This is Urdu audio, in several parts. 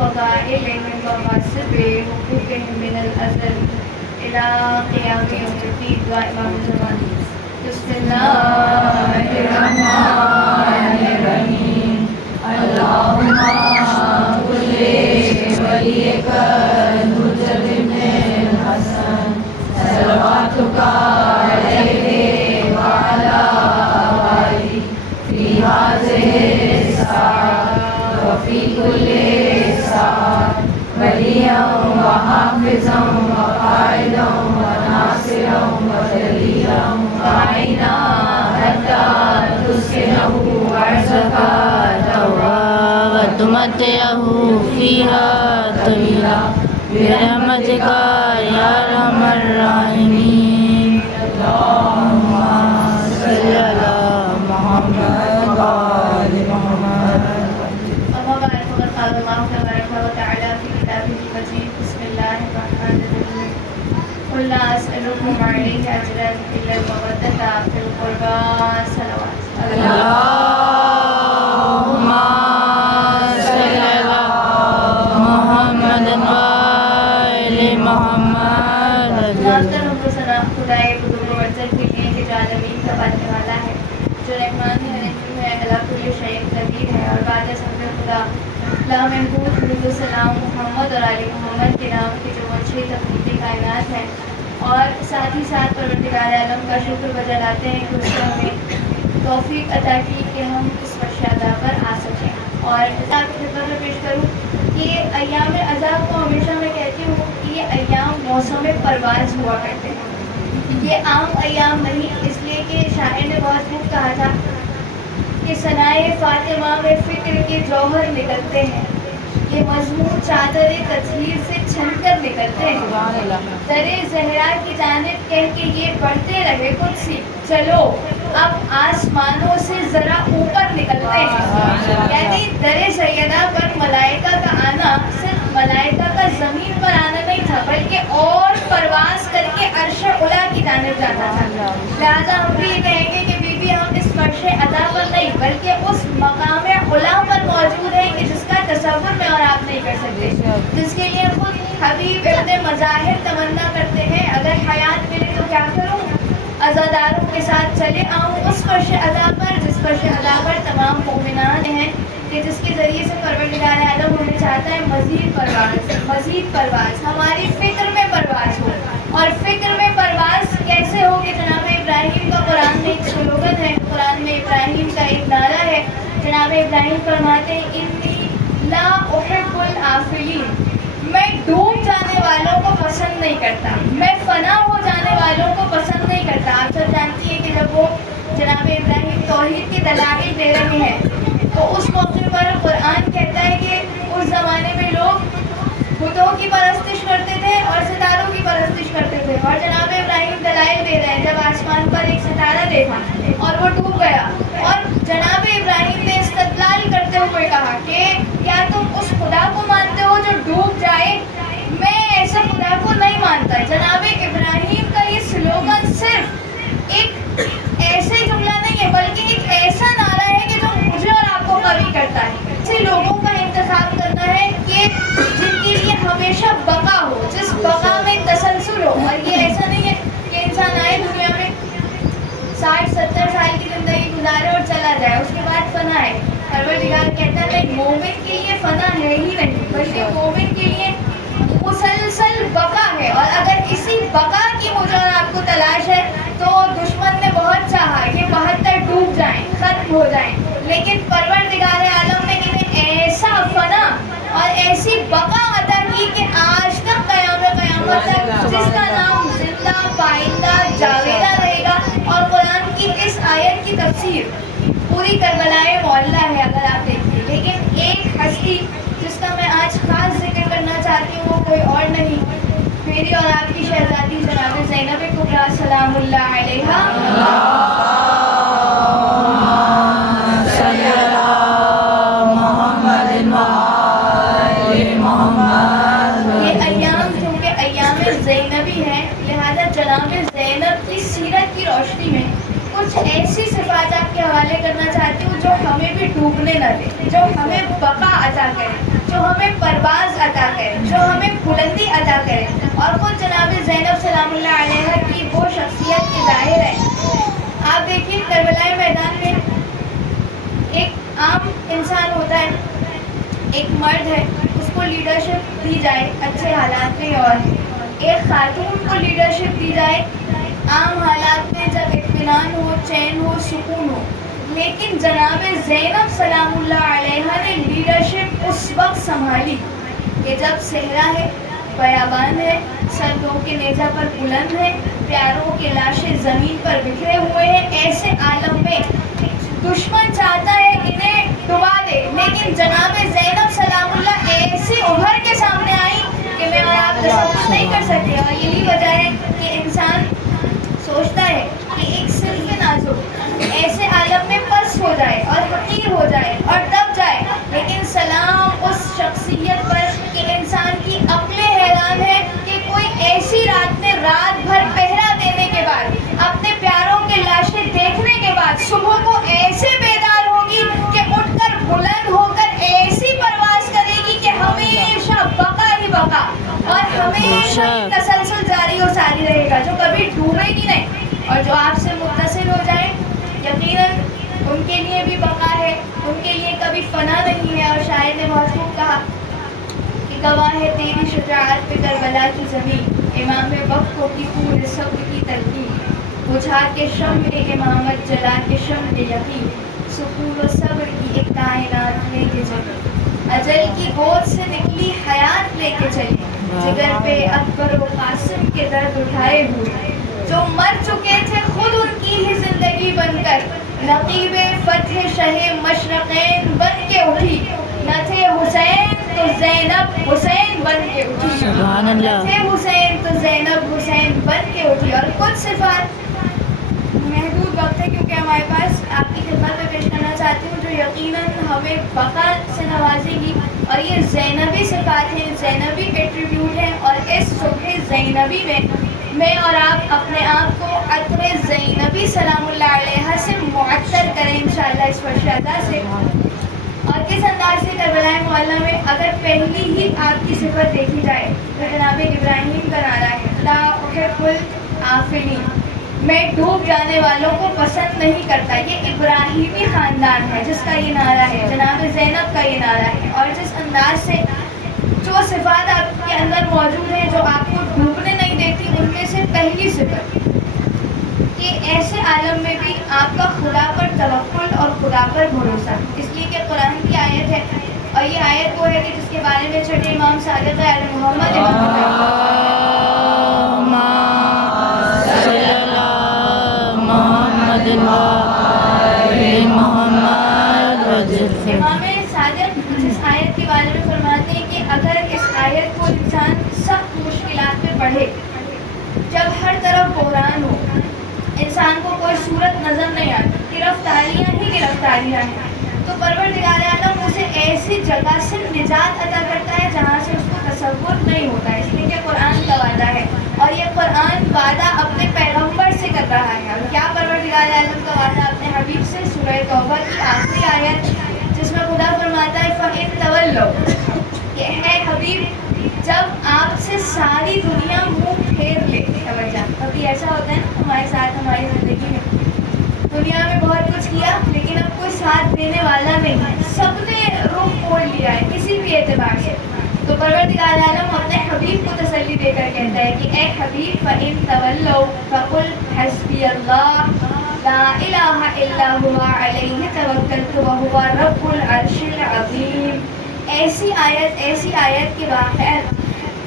فضائلهم ومناصب حقوقهم من الأزل إلى قيام يوم الدين وإمام الزمان. بسم الله الرحمن الرحيم. اللهم كل وليك الحجة بن الحسن صلواتك عليه وعلى آله في هذه الساعة وفي كل ساعة وليا وحافظا وقائدا وناصرا ودليلا وعينا حتى تسكنه أرضك طوعا وتمتعه فيها طويلا برحمتك يا أرحم الراحمين. اللهم صل على محمد وآل محمد. أما بعد فقد قال الله تبارك وتعالى في كتابه المجيد. بسم الله الرحمن الرحيم. قل لا أسألكم عليه أجرا إلا المودة في القربى. صلوات. اللهم صل على محمد وآل محمد. خدائے بزرگ و عزت کے لیے کہ جو عالمین کا باننے والا ہے، جو رحمان ہے، رحیم ہے، اللہ کل شیء قدیر ہے، اور بعد سب خدا لا محبوب درود و سلام محمد اور علی محمد کے نام کی جو منشی تخلیق کائنات ہے، اور ساتھ ہی ساتھ پروردگار عالم کا شکر بجا لاتے ہیں کہ اس نے ہمیں توفیق عطا کی کہ ہم اس فرش ادا پر آ سکیں. اور آپ کی خدمت میں پیش کروں کہ ایام عذاب کو ہمیشہ میں کہتی ہوں کہ یہ ایام موسم پرواز ہوا کرتے ہیں. یہ عام ایام نہیں، اس لیے کہ شاعر نے بہت خوب کہا تھا کہ ثنائے فاطمہ میں فکر کے جوہر نکلتے ہیں، یہ مضمون چادر تطہیر سے چھن کر نکلتے ہیں. درِ زہرا کی جانب کہہ کے یہ بڑھتے رہے قدسی، چلو اب آسمانوں سے ذرا اوپر نکلتے ہیں. یعنی درِ سیدہ پر ملائکہ کا آنا صرف ملائکہ کا زمین پر آنا نہیں تھا، بلکہ اور پرواز کر کے عرش علا کی جانب جانا تھا. لہٰذا ہم بھی یہ کہیں گے کہ بی بی ہم اس فرش ادا پر نہیں بلکہ اس مقام علا پر موجود ہیں کہ جس کا تصور میں اور آپ نہیں کر سکتے، جس کے لیے خود حبیب ابن مظاہر تمنا کرتے ہیں اگر حیات ملے تو کیا کروں، عزاداروں کے ساتھ چلے آؤں اس فرش ادا پر جس فرش ادا پر تمام مومنان ہیں، کہ جس کے ذریعے سے پروردگار عالم ہمیں چاہتا ہے مزید پرواز ہماری فکر میں پرواز ہو. اور فکر میں پرواز کیسے ہو کہ جناب ابراہیم کا قرآن میں ایک سلوگن ہے، قرآن میں ابراہیم کا ایک نعرہ ہے. جناب ابراہیم فرماتے ہیں انی لا احب الآفلین، میں ڈوب جانے والوں کو پسند نہیں کرتا، میں فنا ہو جانے والوں کو پسند نہیں کرتا. آپ سب جانتی ہیں کہ جب وہ جناب ابراہیم توحید کی دلائل دے رہے ہیں تو اس موقع پر قرآن کہتا ہے کہ اس زمانے میں لوگ بتوں کی پرستش کرتے تھے اور ستاروں کی پرستش کرتے تھے، اور جناب ابراہیم دلائل دے رہے ہیں. جب آسمان پر ایک ستارہ دیکھا اور وہ ڈوب گیا، اور جناب ابراہیم نے استدلال کرتے ہوئے کہا کہ کیا تم اس خدا کو مانتے ہو جو ڈوب جائے؟ میں ایسے خدا کو نہیں مانتا. جناب ابراہیم کا یہ سلوگن صرف ایک ایسے جملہ نہیں ہے بلکہ ایک ایسا نعرہ ہے کہ جو مجھے اور آپ کو قوی کرتا ہے. ایسے لوگوں کا انتخاب کرنا ہے کہ جن کے لیے ہمیشہ بقا ہو، جس بقا میں تسلسل ہو. اور یہ ایسا نہیں ہے کہ انسان آئے دنیا میں 60-70 سال کی زندگی گزارے اور چلا جائے، اس کے بعد فنا ہے. پروردگار کہتا ہے نہیں، مومن کے لیے فنا ہے ہی نہیں بلکہ مومن کے لیے مسلسل بقا ہے. اور اگر اسی بقا کی مجھے اور آپ کو تلاش ہے تو دشمن نے بہت چاہا کہ 72 ڈوب جائیں، ختم ہو جائیں، لیکن پروردگار عالم نے انہیں ایسا فنا اور ایسی بقا عطا کی کہ آج تک قیامت تک جس کا نام زندہ پائندہ جاویدہ رہے گا. اور قرآن کی اس آیت کی تفسیر پوری کربلائے معلیٰ ہے اگر آپ دیکھیں. لیکن ایک ہستی جس کا میں آج خاص ذکر کرنا چاہتی ہوں وہ کوئی اور نہیں، میری اور آپ کی شہزادی جناب زینب کبریٰ سلام اللہ علیہا. یہ ایام کیونکہ ایام زینبی ہیں، لہذا جناب زینب کی سیرت کی روشنی میں کچھ ایسی صفات آپ کے حوالے کرنا چاہتی ہوں جو ہمیں بھی ڈوبنے نہ دے، جو ہمیں بقا عطا کرے. جو ہمیں پرواز عطا کرے، جو ہمیں بلندی عطا کرے، اور خود جناب زینب سلام اللہ علیہ کی وہ شخصیت کی ظاہر ہے۔ آپ دیکھیے کربلا میدان میں ایک عام انسان ہوتا ہے، ایک مرد ہے، اس کو لیڈرشپ دی جائے اچھے حالات میں، اور ایک خاتون کو لیڈرشپ دی جائے عام حالات میں جب اطمینان ہو، چین ہو، سکون ہو۔ لیکن جناب زینب سلام اللہ علیہ نے لیڈرشپ اس وقت سنبھالی کہ جب صحرا ہے، بیابان ہے، سردوں کے نیزہ پر بلند ہے، پیاروں کے لاشیں زمین پر بکھرے ہوئے ہیں، ایسے عالم میں دشمن چاہتا ہے انہیں ڈبا دے، لیکن جناب زینب سلام اللہ ایسی ابھر کے سامنے آئی کہ میں اور آپ تصور نہیں کر سکتے۔ اور یہی وجہ ہے کہ انسان سوچتا ہے کہ ایک صرف نازک ایسے عالم میں پس ہو جائے اور حقیر ہو جائے اور دب جائے، لیکن سلام اس شخصیت پر کہ انسان کی عقلیں حیران ہے کہ کوئی ایسی رات میں رات بھر پہرا دینے کے بعد، اپنے پیاروں کے لاشیں دیکھنے کے بعد صبح کو ایسے بیدار ہوگی کہ اٹھ کر بلند ہو کر ایسی پرواز کرے گی کہ ہمیشہ بقا ہی بقا اور ہمیشہ تسلسل جاری و ساری رہے گا، جو کبھی ڈوبے گی نہیں۔ اور جو آپ سے متصل ہو جائے یقیناً ان کے لیے بھی بقا ہے، ان کے لیے کبھی فنا نہیں ہے۔ اور شاعر نے بہت خوب کہا کہ گواہ ہے تیری شجاعت پہ کربلا کی زمین، امام وقت کو کی پورے صبر کی تلقین، بجھا کے شمع امامت جلا کے شمع یقین، سکون و صبر کی ایک کائنات لے کے چلی، اجل کی گود سے نکلی حیات لے کے چلی، جگر پہ اکبر و قاسم کے درد اٹھائے ہوئے، جو مر چکے تھے خود ان کی ہی زندگی بن کر، رقیب فتح شہ مشرقین بن کے اٹھی، نہ تھے حسین تو زینب حسین بن کے اٹھی، سبحان اللہ، نہ تھے حسین تو زینب حسین بن کے اٹھی۔ اور کچھ صفات محدود وقت ہے کیونکہ ہمارے پاس آپ کی خدمت میں پیش کرنا چاہتی ہوں جو یقیناً ہمیں بقا سے نوازے گی، اور یہ زینبی صفات ہیں، زینبی ایٹریبیوٹ ہیں، اور اس صبح زینبی میں اور آپ اپنے آپ کو عطر زینبی سلام اللہ علیہ سے معطر کریں انشاءاللہ اس فرشادہ سے۔ اور کس انداز سے کربلا معلیٰ میں اگر پہلی ہی آپ کی صفت دیکھی جائے تو جناب ابراہیم کا نعرہ ہے لا احب العافلین، میں ڈوب جانے والوں کو پسند نہیں کرتا۔ یہ ابراہیمی خاندان ہے جس کا یہ نعرہ ہے، جناب زینب کا یہ نعرہ ہے۔ اور جس انداز سے جو صفات آپ کے اندر موجود ہیں جو آپ کو ڈوبنے نہیں دیتی، ان میں سے پہلی صفت کہ ایسے عالم میں بھی آپ کا خدا پر توکل اور خدا پر بھروسہ، اس لیے کہ قرآن کی آیت ہے، اور یہ آیت وہ ہے کہ جس کے بارے میں چھٹے امام صادق محمد امام صادق جس آیت کے بارے میں فرماتے ہیں کہ اگر اس آیت کو انسان سخت مشکلات میں پڑھے، جب ہر طرف بحران ہو، انسان کو کوئی صورت نظر نہیں آتی، گرفتاریاں ہی گرفتاریاں ہیں، تو پروردگار عالم اسے ایسی جگہ سے نجات عطا کرتا ہے جہاں سے اس کو تصور نہیں ہوتا ہے، اس لیے کہ قرآن کا وعدہ ہے، اور یہ قرآن وعدہ اپنے پیغمبر سے کر رہا ہے۔ اور کیا پروردگار عالم کا وعدہ اپنے حبیب سے؟ سورہ توبہ کی آخری آیت جس میں خدا فرماتا ہے فَإِن تَوَلَّوْا، کہ ہے حبیب جب آپ سے ساری دنیا منہ پھیر لے۔ توجہ، کبھی ایسا ہوتا ہے نا ہمارے ساتھ ہماری زندگی میں، دنیا میں بہت کچھ کیا لیکن اب کوئی ساتھ دینے والا نہیں ہے، سب نے رخ موڑ لیا ہے کسی بھی اعتبار سے، تو پروردگار عالم اپنے حبیب کو تسلی دے کر کہتا ہے کہ اے حبیب فَإِن تَوَلَّوْا فَقُلْ حَسْبِيَ اللَّهُ لا الہ الا هو علیہ توکلت وہو رب العرش العظیم۔ ایسی آیت کے واقعات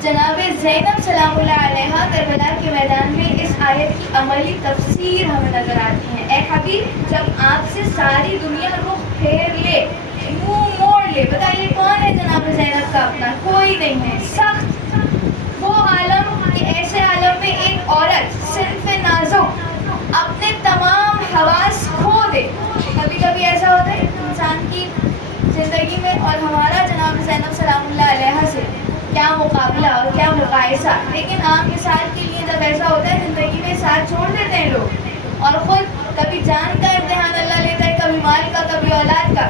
جناب زینب سلام اللہ علیہ کربلا کے میدان میں اس آیت کی عملی تفسیر ہمیں نظر آتی ہے۔ اے حبیب جب آپ سے ساری دنیا رخ پھیر لے، منہ موڑ لے، بتائیے کون ہے جناب زینب کا اپنا؟ کوئی نہیں ہے۔ سخت وہ عالم کہ ایسے عالم میں ایک عورت صنف نازک اپنے تمام حواس کھو دے۔ کبھی کبھی ایسا ہوتا ہے انسان کی زندگی میں، اور ہمارا جناب زینب سلام اللہ علیہ سے کیا مقابلہ اور کیا مقایسہ، لیکن عام مثال کے لیے جب ایسا ہوتا ہے زندگی میں ساتھ چھوڑ دیتے ہیں لوگ، اور خود کبھی جان کا امتحان اللہ لیتا ہے، کبھی مال کا، کبھی اولاد کا،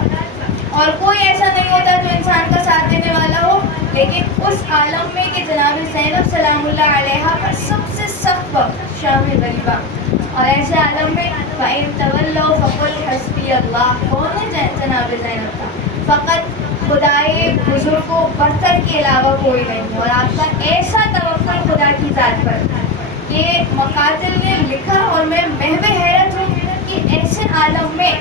اور کوئی ایسا نہیں ہوتا جو انسان کا ساتھ دینے والا لیکن اس عالم میں کہ جناب زینب سلام اللہ علیہ پر سب سے سخت وقت شام غریبہ، اور ایسے عالم میں فَإِن تَوَلَّوْا فَقُلْ حَسْبِيَ اللَّهُ، کون ہے جناب زینب کا؟ فقط خدائے بزرگ کو برتر کے علاوہ کوئی نہیں، اور آپ کا ایسا توقع خدا کی ذات پر کہ مقاتل نے لکھا، اور میں محو حیرت ہوں کہ ایسے عالم میں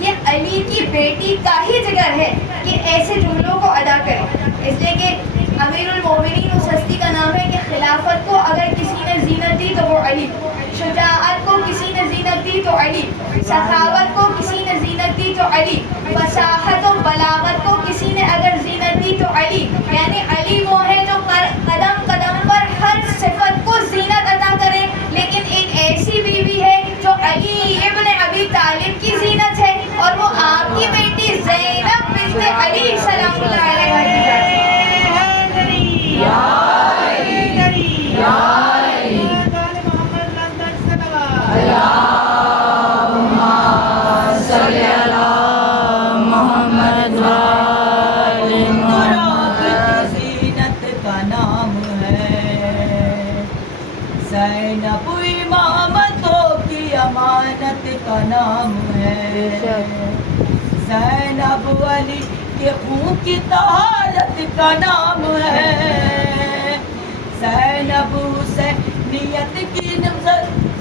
یہ علی کی بیٹی کا ہی جگر ہے کہ ایسے جملوں کو ادا کرے، اس لیے کہ امیر المومنین اس ہستی کا نام ہے کہ خلافت کو اگر کسی نے زینت دی تو وہ علی، شجاعت کو کسی نے زینت دی تو علی، سخاوت کو کسی نے زینت دی تو علی، فصاحت و بلاغت کو کسی نے اگر زینت دی تو علی، یعنی علی وہ ہے جو قدم قدم پر ہر صفت کو زینت عطا کرے، لیکن ایک ایسی بیوی ہے جو علی ابن ابی طالب کی زینت ہے، اور وہ آپ کی بیٹی زینب بنت علی سلام اللہ علیہ کی ذات ہے۔ زینب امامتوں کی امانت کا نام ہے، زینب علی کے خون کی طہارت کا نام ہے، زینب حسینیت کی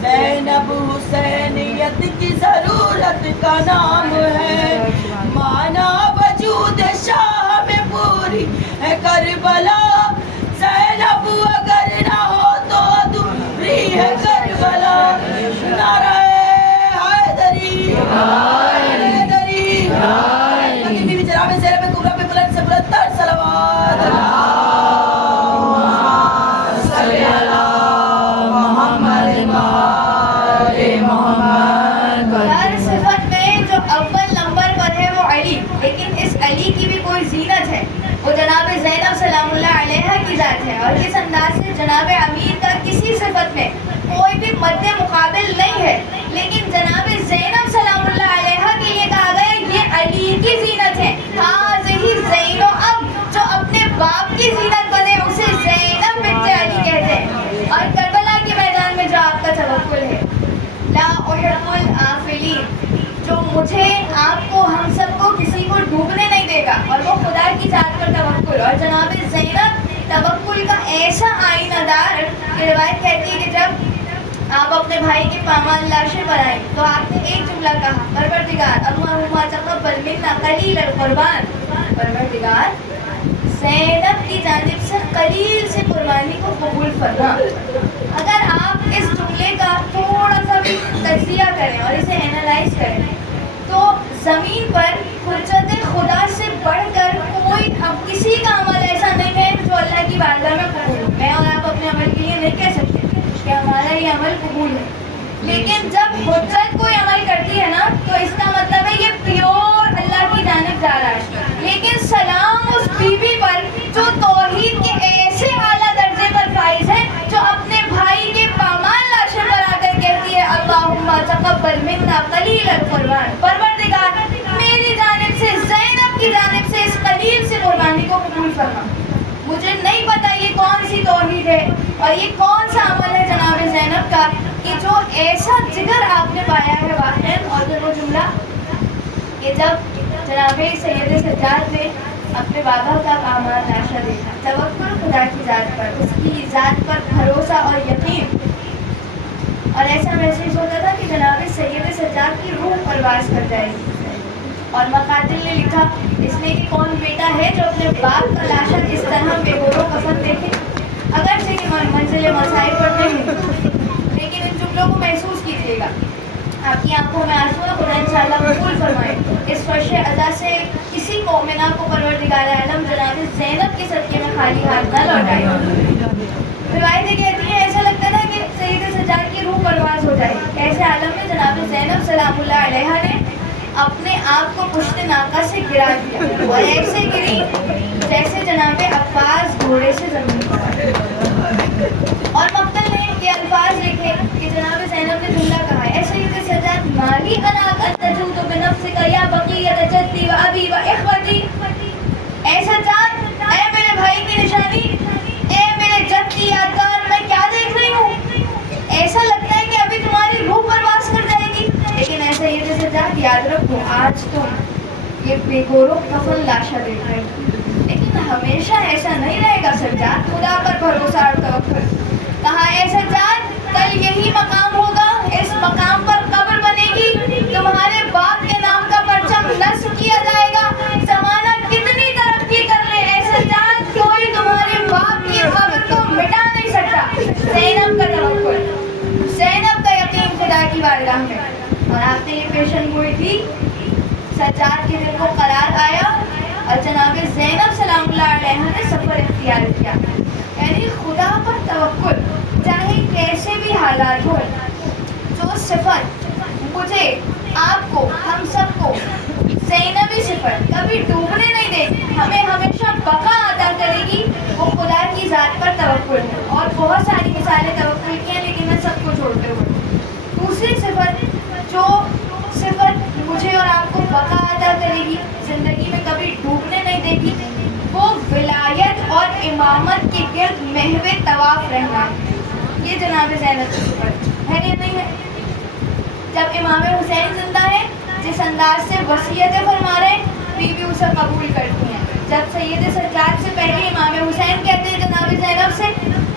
زینب حسینیت کی ضرورت کا نام ہے، مانا وجود شاہ میں پوری ہے کربلا، زینب اگر نہ ہو تو ادھوری ہے کربلا، نعرہ حیدری حیدری، اپنی بیوی جناب زینب کبریٰ پہ بلند سے بلند تر صلوات، صلی اللہ محمد محمد۔ ہر صفت میں جو اول نمبر پر ہے وہ علی، لیکن اس علی کی بھی کوئی زینت ہے، وہ جناب زینب سلام اللہ علیہ کی ذات ہے، اور اس انداز سے جناب امیر کا کسی صفت میں کوئی بھی مد مقابل نہیں ہے، لیکن جناب زینب سلام اللہ علیہ کے لیے کہا گیا یہ علی کی زینت ہے، ہاذہ زینب، اب جو اپنے باپ کی زینت بنے اسے زینب بنت علی کہتے ہیں، اور کربلا کے میدان میں جو آپ کا توکل ہے، لا احب الآفلین، جو مجھے آپ کو ہم سب کو کسی کو ڈوبنے نہیں دے گا، اور وہ خدا کی ذات پر توکل، اور جناب زینب توکل کا ایسا آئینہ دار کہ روایت کہتی ہے کہ جب آپ اپنے بھائی کے پامال لاشیں پر آئیں تو آپ نے ایک جملہ کہا، پروردگار اللہم تقبل منا قلیل القربان، پروردگار زینب کی جانب سے قلیل سے قربانی کو قبول فرما۔ اگر آپ اس جملے کا تھوڑا سا بھی تجزیہ کریں اور اسے اینالائز کریں تو زمین پر حجت خدا سے بڑھ کر کوئی اب کسی کا عمل ایسا نہیں ہے جو اللہ کی بارگاہ میں قبول ہو۔ میں اور آپ اپنے عمل کے لیے نہیں کہہ سکتے کہ ہمارا یہ عمل قبول ہے، لیکن جب حجت کوئی عمل کرتی ہے نا تو اس کا مطلب ہے یہ پیور اللہ کی جانب جا رہا ہے، لیکن سلام اس بیوی پر جو توحید کے ایسے اعلیٰ درجے پر فائز ہے، جو اپنے بھائی کے پامال لاشیں پر آ کر کہتی ہے اللہم تقبل منا قلیل القربان، پروردگار میری جانب سے زینب کی جانب سے اس قلیل سے قربانی کو قبول فرما۔ مجھے نہیں پتا یہ کون سی توحید ہے اور یہ کون سا عمل ہے جناب زینب کا کہ جو ایسا جگر آپ نے پایا ہے واقعی، اور جو وہ جملہ کہ جب جناب سید سجاد نے اپنے بابا کا پامال لاشا دیکھا، توکل خدا کی ذات پر، اس کی ذات پر بھروسہ اور یقین، اور ایسا محسوس ہوتا تھا کہ جناب سید سجاد کی روح پرواز کر جائے گی، اور مقاتل نے لکھا اس نے کہ کون بیٹا ہے جو اپنے باپ کا لاشا اس طرح بے گور و کفن دیکھے، اگرچہ کہ منزل مسائل پر نہیں، لیکن ان جملوں کو محسوس کیجیے گا، آپ کی آنکھوں میں آنسو ہے، خدا انشاءاللہ قبول فرمائے، اس فرش عزا سے کسی مومنہ کو پروردگار عالم جناب زینب کے صدقے میں خالی ہاتھ نہ لوٹائے۔ روایتیں کہتی ہیں ایسا لگتا تھا کہ سید سجاد کی روح پرواز ہو جائے، ایسے عالم میں جناب زینب سلام اللہ علیہ نے اپنے آپ کو پشت ناقہ سے گرا دیا، اور ایسے گری جیسے جناب عباس گھوڑے سے زمین پر، اور مقتل نے یہ الفاظ لکھے کہ جناب زینب نے جملہ کہا ہے، ایسے ہی سجاد مالی اناک انتجوت بنفسک یا بقیت جدی و ابی و اخوتی، اے سجاد اے بڑائی کی نشانی؟ اے میرے جد کی یادگار، میں کیا دیکھ رہی ہوں؟ ایسا لگتا ہے کہ ابھی تمہاری روح پرواز کر جائے گی، لیکن ایسا یہ جیسے جات یاد رکھو، آج تم یہ بے گورو کفن لاشا دیکھ رہے ہو، لیکن ہمیشہ ایسا نہیں رہے گا سجاد، خدا پر بھروسہ اور توکل۔ کہا اے سجاد، کل یہی مقام ہوگا، اس مقام پر قبر بنے گی، تمہارے باپ کے نام کا پرچم نصب کیا جائے گا، زمانہ کتنی ترقی کر لے اے سجاد، کوئی تمہارے باپ کی قبر کو مٹا نہیں سکتا۔ زینب کا توکل، زینب کا یقین خدا کی بارگاہ میں، اور آپ نے یہ پیشن گوئی تھی، سجاد کے دل کو قرار آیا اور جناب زینب سلام اللہ علیہ نے سفر اختیار کیا، یعنی خدا پر توکل، چاہے کیسے بھی حالات ہو۔ جو صفت مجھے، آپ کو، ہم سب کو زینبی صفت کبھی ڈوبنے نہیں دے گی، ہمیں ہمیشہ بقا عطا کرے گی، وہ خدا کی ذات پر توکل ہے۔ اور بہت ساری مثالیں توکل کی ہیں، لیکن میں سب کو چھوڑتے ہوئے دوسری صفت، جو صفت مجھے اور آپ کو بقا عطا کرے گی، زندگی میں کبھی ڈوبنے نہیں دے گی، وہ ولایت اور امامت کے گرد محو طواف رہنا ہے۔ یہ جناب زینب کی صفت ہے یا نہیں ہے؟ جب امام حسین زندہ ہے، جس انداز سے وصیتیں فرما رہے ہیں، بیوی اسے قبول کرتی ہیں۔ جب سید سجاد سے پہلے امام حسین کہتے ہیں جناب زینب سے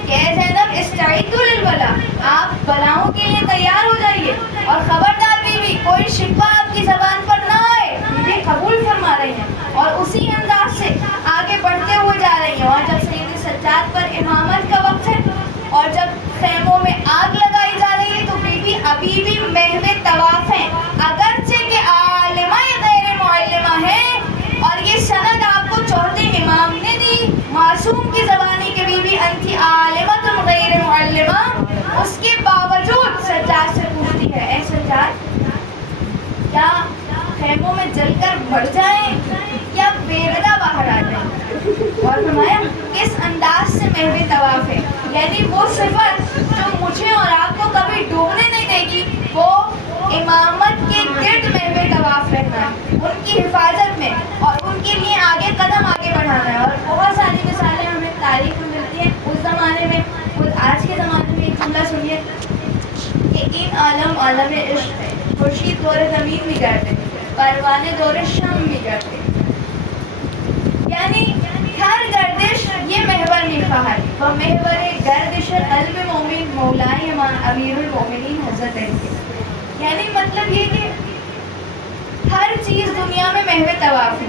کہ اے زینب استعدوا للولا، آپ بلاؤں کے لیے تیار ہو جائیے، اور خبردار بیوی کوئی شکوہ آپ کی زبان پر نہ آئے، یہ قبول فرما رہی ہیں اور اسی انداز سے آگے بڑھتے ہوئے جا رہی ہیں۔ اور جب سید سجاد پر امامت کا وقت ہے اور جب خیموں میں آگ لگائی جا رہی ہے، تو بیوی ابھی بھی محو طواف ہیں، اگرچہ کہ عالمہ یا غیر معلمہ ہے، اور یہ سند آپ کو چوتھے امام نے دی، معصوم کی زبانی کے بیوی انتی عالمۃ غیر معلمہ، اس کے باوجود سجاد سے پوچھتی ہے اے سجاد، کیا خیموں میں جل کر مر جائیں یا بے ودا باہر آ جائیں؟ اور فرمایا کس انداز سے محو طواف ہے، یعنی وہ صفت جو مجھے اور آپ کو کبھی ڈوبنے نہیں دے گی، وہ امامت کے گرد محو طواف رہنا ہے، ان کی حفاظت میں اور ان کے لیے آگے قدم آگے بڑھانا ہے۔ اور بہت ساری مثالیں ہمیں تاریخ میں ملتی ہیں، اس زمانے میں، آج کے زمانے میں ایک جملہ سنیے کہ ان عالم عالم عشق ہے، خورشید دور زمین بھی کرتے، پروانے دور شم بھی کرتے، یعنی ہر گردش یہ محور میخواہر، وہ محور گردش قلب مومن مولائے امیر المومنین حضرت علی، یعنی مطلب یہ کہ ہر چیز دنیا میں محو طواف ہے،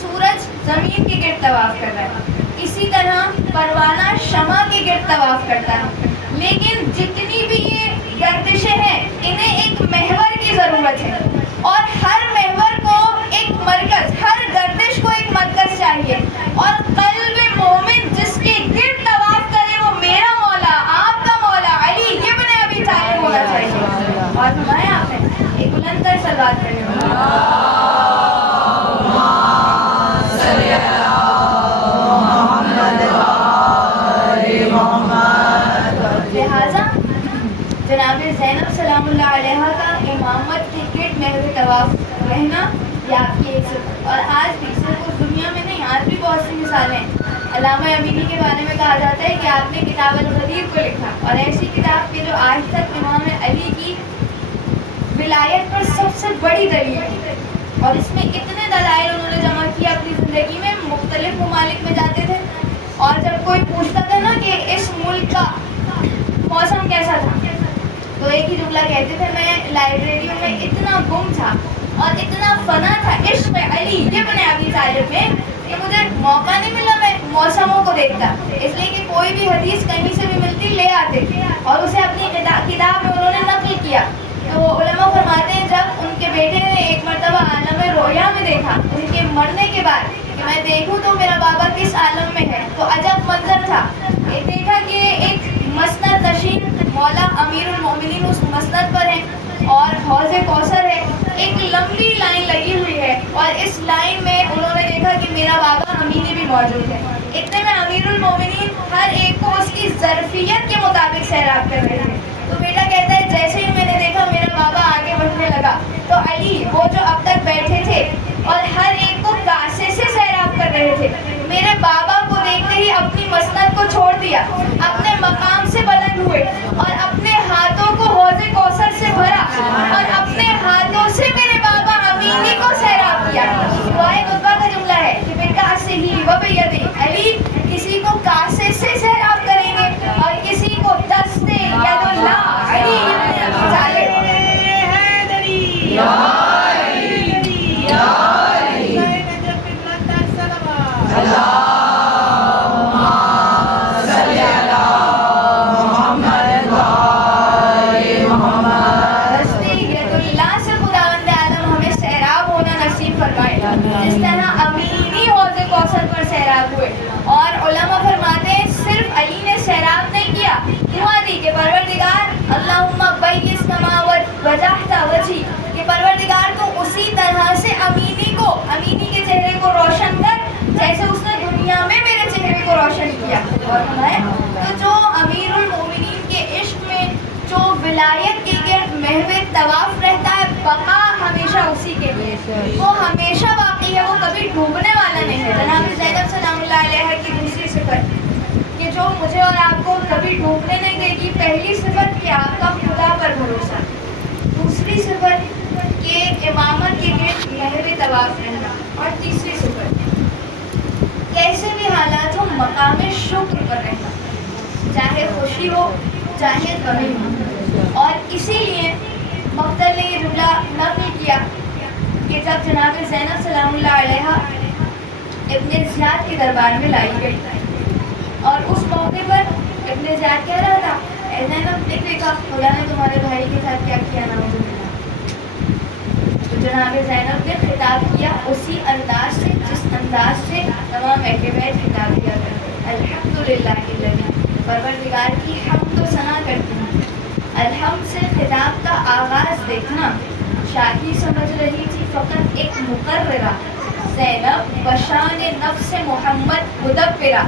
سورج زمین کے گرد طواف کر رہا ہے، اسی طرح پروانہ شمع کے گرد طواف کرتا ہے، لیکن جتنی بھی یہ گردشیں ہیں انہیں ایک محور کی ضرورت ہے، اور ہر محور کو ایک مرکز، ہر گردش کو ایک مرکز چاہیے، اور قلب مومن جس کے گرد طواف کرے وہ میرا مولا، آپ کا مولا علی ابن ابی طالب ہونا چاہیے۔ اور فرمایا آپ نے ایک بلند تر صلوات پڑھیں، لہٰذا جناب زینب سلام اللہ علیہ کا امامت کے گرد محو طواف رہنا یہ آپ کی ایک صفت۔ اور آج بھی صرف اس دنیا میں نہیں، آج بھی بہت سی مثالیں ہیں۔ علامہ امینی کے بارے میں کہا جاتا ہے کہ آپ نے کتاب الغدیر کو لکھا، اور ایسی کتاب کے جو آج تک امام علی کی ولایت پر سب سے بڑی دلیل ہے، اور اس میں اتنے دلائل انہوں نے جمع کیا اپنی زندگی میں، مختلف ممالک میں جاتے تھے، اور جب کوئی پوچھتا تھا نا کہ اس ملک کا موسم کیسا تھا، تو ایک ہی جملہ کہتے تھے، میں لائبریریوں میں اتنا گم تھا اور اتنا فنا تھا عشق علی ابن ابی طالب میں کہ مجھے موقع نہیں ملا میں موسموں کو دیکھتا، اس لیے کہ کوئی بھی حدیث کہیں سے بھی ملتی لے آتے اور اسے اپنی کتاب میں انہوں نے نقل کیا۔ تو علماء فرماتے ہیں جب ان کے بیٹے نے ایک مرتبہ عالم رویا میں دیکھا ان کے مرنے کے بعد کہ میں دیکھوں تو میرا بابا کس عالم میں ہے، تو عجب منظر تھا، دیکھا کہ ایک مسند نشین مولا امیر المومنین اس مسند پر ہے اور حوض کوثر ہے، ایک لمبی لائن لگی ہوئی ہے، اور اس لائن میں انہوں نے دیکھا کہ میرا بابا امینی بھی موجود ہے۔ اتنے میں امیر المومنین ہر ایک کو اس کی ظرفیت کے مطابق سیراب کر رہے تھے۔ تو بیٹا کہتا ہے جیسے ہی میں نے دیکھا میرا بابا آگے بڑھنے لگا، تو علی وہ جو اب تک بیٹھے تھے اور ہر ایک کو کاسے سے سیراب کر رہے تھے، میرے بابا کو دیا, اپنے مقام سے بلند ہوئے اور اپنے ہاتھوں کو حوض کوثر سے بھرا اور اپنے ہاتھوں سے میرے بابا امینی کو سیراب کیا. دعائے قطبہ کا جملہ ہے کہ پھر کاسے ہی وبیدی علی, کسی کو کاسے سے سیراب کریں گے اور کسی کو دستے ید اللہ علی جس طرح امینی حوض کوثر پر سیراب ہوئے. اور علماء فرماتے ہیں صرف علی نے سیراب نہیں کیا, دعا دی کہ پروردگار اللہم بیض سماوت وجہت وجہی, کہ پروردگار تو اسی طرح سے امینی کے چہرے کو روشن کر جیسے اس نے دنیا میں میرے چہرے کو روشن کیا. اور تو جو امیر المومنین کے عشق میں جو ولایت کے گرد محو طواف رہتا ہے, بقا ہمیشہ اسی کے لیے, وہ ہمیشہ باقی ہے, وہ کبھی ڈوبنے والا نہیں ہے. جناب زینب سلام اللہ علیہ کی دوسری صفت کہ جو مجھے اور آپ کو کبھی ڈوبنے نہیں دے گی. پہلی صفت کہ آپ کا خدا پر بھروسہ, دوسری صفت کہ امامت کے گرد محو طواف رہنا, اور تیسری صفت کیسے بھی حالات ہو مقام شکر پر رہنا, چاہے خوشی ہو چاہے غمی ہو. اور اسی لیے مقتل نے یہ جملہ نقل کیا کہ جب جناب زینب سلام اللہ علیہ ابن زیاد کے دربار میں لائی گئی اور اس موقع پر ابن زیاد کہہ رہا تھا, اے زینب دیکھا خدا نے تمہارے بھائی کے ساتھ کیا کیا نعوذ باللہ. تو جناب زینب نے خطاب کیا اسی انداز سے جس انداز سے تمام اہل بیت خطاب کیا کرتے, الحمدللہ الذی, پروردگار کی حمد و ثنا کرتی ہوں. الحمد سے خطاب کا آغاز دیکھنا. شاہی سمجھ رہی تھی فقط ایک مقررہ, زینب بشان نفس محمد مدبرہ.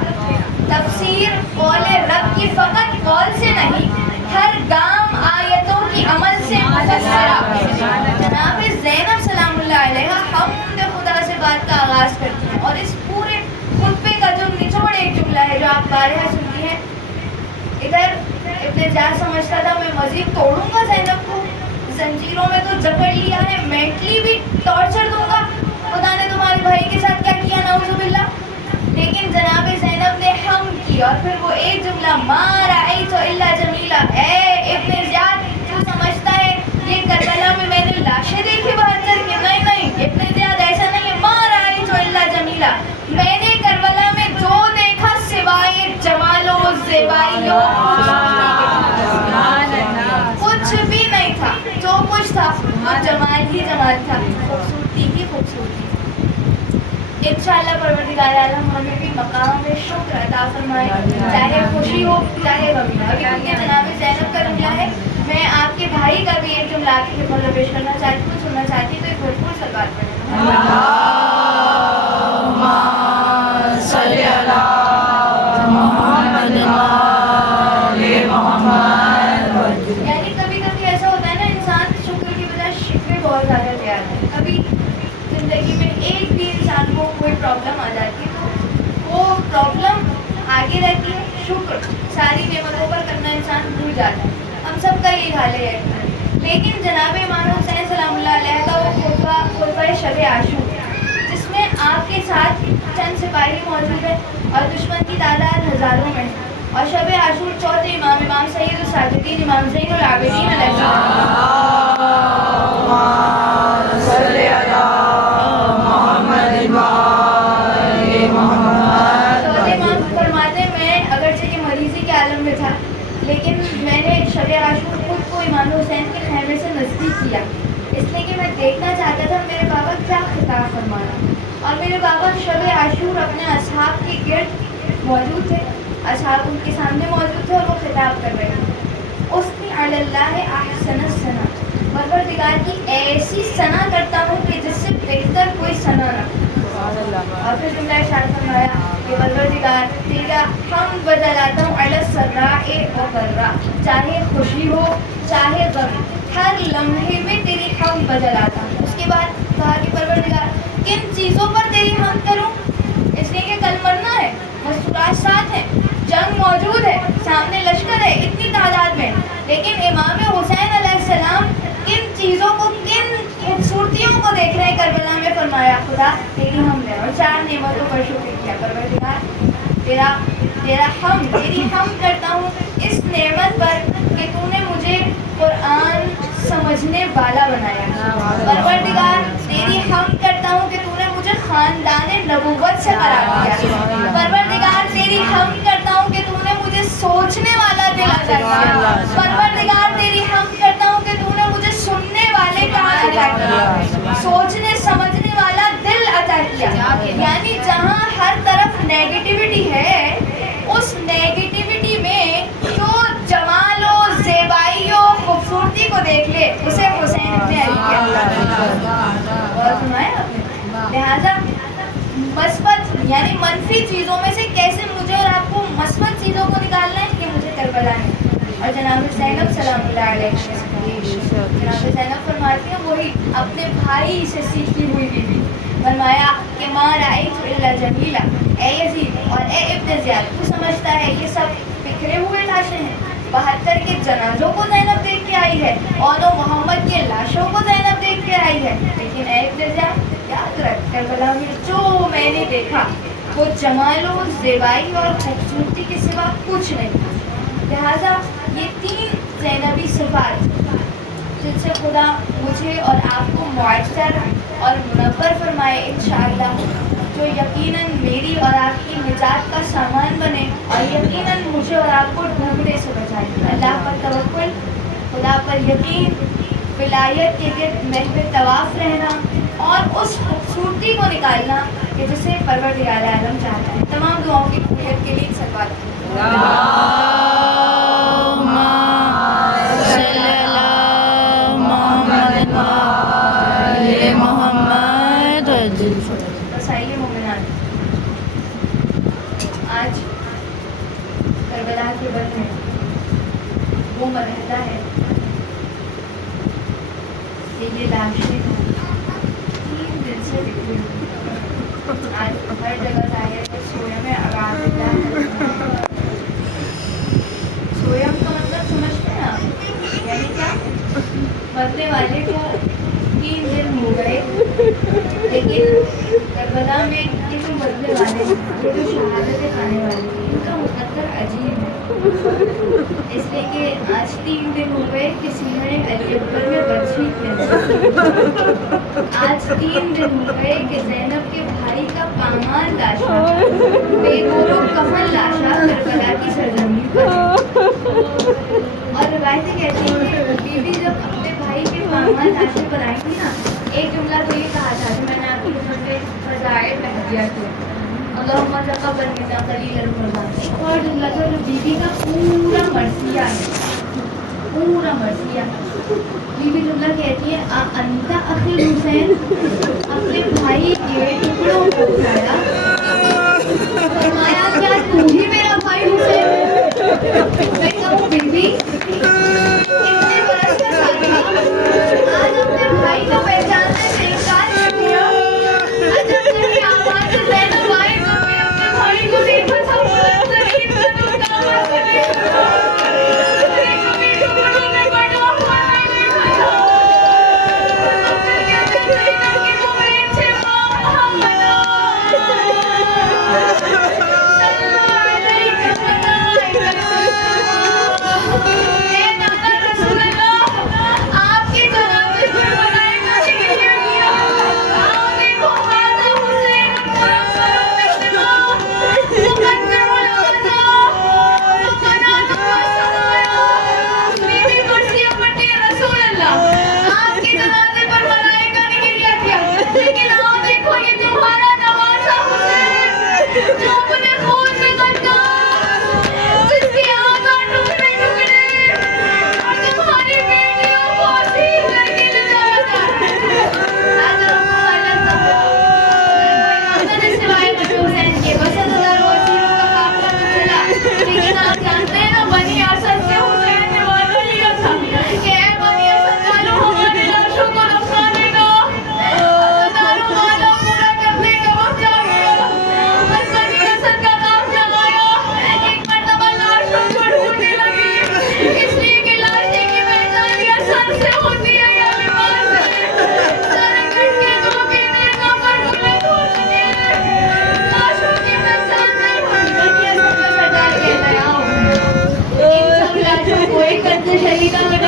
تفسیر قول رب کی فقط قول سے نہیں, ہر گام آیتوں کی عمل سے مفسرہ. جناب زینب سلام اللہ علیہ حمد خدا سے بات کا آغاز کرتی ہیں, اور اس پورے خطبے کا جو نچوڑ ایک جملہ ہے جو آپ بارہا سنتی ہیں. ادھر ابن زیاد سمجھتا تھا میں مزید توڑوں گا زینب کو, زنجیروں میں تو جکڑ لیا ہے, مینٹلی بھی ٹارچر دوں گا, خدا نے تمہارے بھائی کے ساتھ کیا کیا نعوذ باللہ. لیکن جناب زینب نے حمد کی, اور پھر وہ ایک جملہ ما رأیت الا جمیلہ. اے ابن زیاد تو سمجھتا ہے یہ کربلا میں نے لاشیں دیکھی 72 کی, نہیں ابن زیاد ایسا نہیں ہے. ما رأیت الا جمیلہ, میں نے کربلا میں جو دیکھا سوائے جمال و زیبائی و کچھ بھی نہیں تھا, جو کچھ تھا وہ جمال ہی جمال تھا, خوبصورتی ہی خوبصورتی. انشاءاللہ پروردگار عالم ہمیں بھی مقام شکر عطا فرمائے, چاہے خوشی ہو چاہے غمی ہو. ابھی کیونکہ جناب زینب کا جملہ ہے, میں آپ کے بھائی کا بھی ایک جملہ آپ کی خدمت میں پیش کرنا چاہتی ہوں, سننا چاہتی ہوں, تو ایک بھرپور سلوات پڑھیں. صلی اللہ محمد محمد. یعنی کبھی کبھی ایسا ہوتا ہے نا, انسان شکر کی بجائے شکوے بہت زیادہ تیار ہے. کبھی زندگی میں ایک بھی انسان کو کوئی پرابلم آ جاتی ہے تو وہ پرابلم آگے رہتی ہے, شکر ساری نعمتوں پر کرنا انسان بھول جاتا ہے. ہم سب کا یہی حال ہے. لیکن جناب امام حسین سلام اللہ علیہ کا وہ خطبہ شب عاشور, جس میں آپ کے ساتھ چند سپاہی موجود ہیں اور دشمن کی تعداد ہزاروں میں ہے, اور شب عاشور چوتھے امام سید الساجدین امام زین العابدین علیہ السلام فرماتے میں اگرچہ کہ مریضی کے عالم میں تھا, لیکن میں نے شب عاشور خود کو امام حسین کے خیمے سے نزدیک کیا, اس لیے کہ میں دیکھنا چاہتا تھا میرے بابا کیا خطاب فرمانا. اور میرے بابا شب عاشور اپنے اصحاب کے گرد موجود تھے, اصحاب ان کے سامنے موجود تھے اور وہ خطاب کر رہے تھے. اسنی علی اللہ احسن الثنا, پروردگار کی ایسی ثنا کرتا ہوں کہ جس سے بہتر کوئی ثنا نہ. اور پھر جملہ ارشاد فرمایا کہ پروردگار تیرا حمد بجلاتا ہوں علی السراء و ضراء, چاہے خوشی ہو چاہے غم, ہر لمحے میں تیری حمد بجلاتا ہوں. اس کے بعد کہا کہ پروردگار کن چیزوں پر تیری حمد کروں, اس لیے کہ کل مرنا ہے, مستورات ساتھ ہیں, جنگ موجود ہے، سامنے لشکر ہے اتنی تعداد میں، لیکن امام حسین علیہ السلام کن چیزوں کو، کن خوبصورتیوں کو دیکھ رہے ہیں کربلا میں؟ فرمایا خدا تیری حمد ہے، اور 4 نعمتوں پر شکر کیا، پروردگار تیری حمد کرتا ہوں اس نعمت پر کہ تو نے مجھے قرآن سمجھنے والا بنایا، پروردگار تیری حمد کرتا ہوں کہ تو نے مجھے خاندان نبوت سے قرار دیا، پروردگار تیری حمد کرتا ہوں کہ تو نے مجھے سوچنے والا دل عطا کیا، پروردگار تیری حمد کرتا ہوں کہ تو نے مجھے سننے والے کان عطا کیا، سوچنے سمجھنے والا دل عطا کیا، یعنی جہاں ہر طرف نیگیٹیوٹی ہے اس نیگیٹیوٹی میں جو جمال و زیبائی و خوبصورتی کو دیکھ لے اسے حسین ابن علی کہتا ہے، اور سنایا آپ نے۔ لہٰذا مثبت یعنی منفی چیزوں میں سے کیسے مجھے اور آپ کو مثبت چیزوں کو نکالنا ہے، یہ مجھے کربلا ہے، اور جناب زینب سلام اللہ علیہ، جناب زینب فرماتی ہیں وہی اپنے بھائی سے سیکھی ہوئی بیوی، فرمایا کہ ماں رأیت الا جمیلہ، اے یزید اور اے ابن زیاد، تو سمجھتا ہے یہ سب بکھرے ہوئے لاشیں ہیں، 72 کے جنازوں کو زینب دیکھ کے آئی ہے، اور محمد کے لاشوں کو زینب دیکھ کے آئی ہے، لیکن اے ابن زیاد یاد رکھ کربلا میں جو میں نے دیکھا وہ جمال و زیبائی اور خوبصورتی کے سوا کچھ نہیں، لہٰذا یہ 3 زینبی صفات جن سے خدا مجھے اور آپ کو معزز اور منور فرمائے انشاءاللہ، جو یقیناً میری اور آپ کی نجات کا سامان بنے اور یقیناً مجھے اور آپ کو ڈوبنے سے بچائے۔ اللہ پر توکل، خدا پر یقین، ولایت کے گرد محو طواف رہنا اور اس خوبصورتی کو نکالنا کہ جسے پروردگار عالم چاہتا ہے۔ تمام دعاؤں کی قبولیت کے لیے صلوات بسائیے مومنان، آج کربلا کے بر میں وہ مرحلہ ہے کہ یہ لاشیں 3 دن سے بکھری ہوئی، آج ہر جگہ ظاہر ہے سویم اعراض اللہ، سویم کا مطلب سمجھتے ہیں آپ؟ یعنی کیا؟ مرنے والے کو 3 دن ہو گئے، لیکن کربلا میں یہ جو مرنے والے ہیں، یہ جو شہادتیں کھانے والے ہیں، ان کا مقدر عجیب ہے، اس لیے کہ آج 3 دن ہو گئے کہ سینہ علی اکبر میں برچھی کھیلتے، آج 3 دن ہو گئے کہ زینب کے بھائی کا پامال لاشا، بے گور و کفن لاشا کربلا کی سرزمین پر ہے، اور روایتیں کہتی ہیں کہ بی بی جب اپنے بھائی کے پامال لاشے پر آئی تھی نا، ایک جملہ تو یہ کہا تھا کہ میں نے آپ کی خدمت میں فضائل مہدیہ کیا، اللہم تقبل منا قلیلا رمضان، ایک اور جملہ تھا جو بی بی کا پورا مرثیہ ہے، پورا مرثیہ، بی بی جملہ کہتی ہے انت اخی حسین، اپنے بھائی کے ٹکڑوں کو اٹھایا، فرمایا کیا تو ہی میرا بھائی حسین ہے؟ میں کہوں بی بی اتنے برس کا ساتھی آج اپنے بھائی کو پہچاننے سے انکار کر دیا، آج اپنے ہی آواز سے زینب آئی تو میں اپنے بھائی کو دیکھا تھا بلند ترین تنوں کامت کرے، میرے کبھی ٹکڑوں میں بڑا ہوا نہیں دیکھا تھا، پھر کہتے زینب کی مبرین سے ماں محمد صلی اللہ علیہ وسلم salita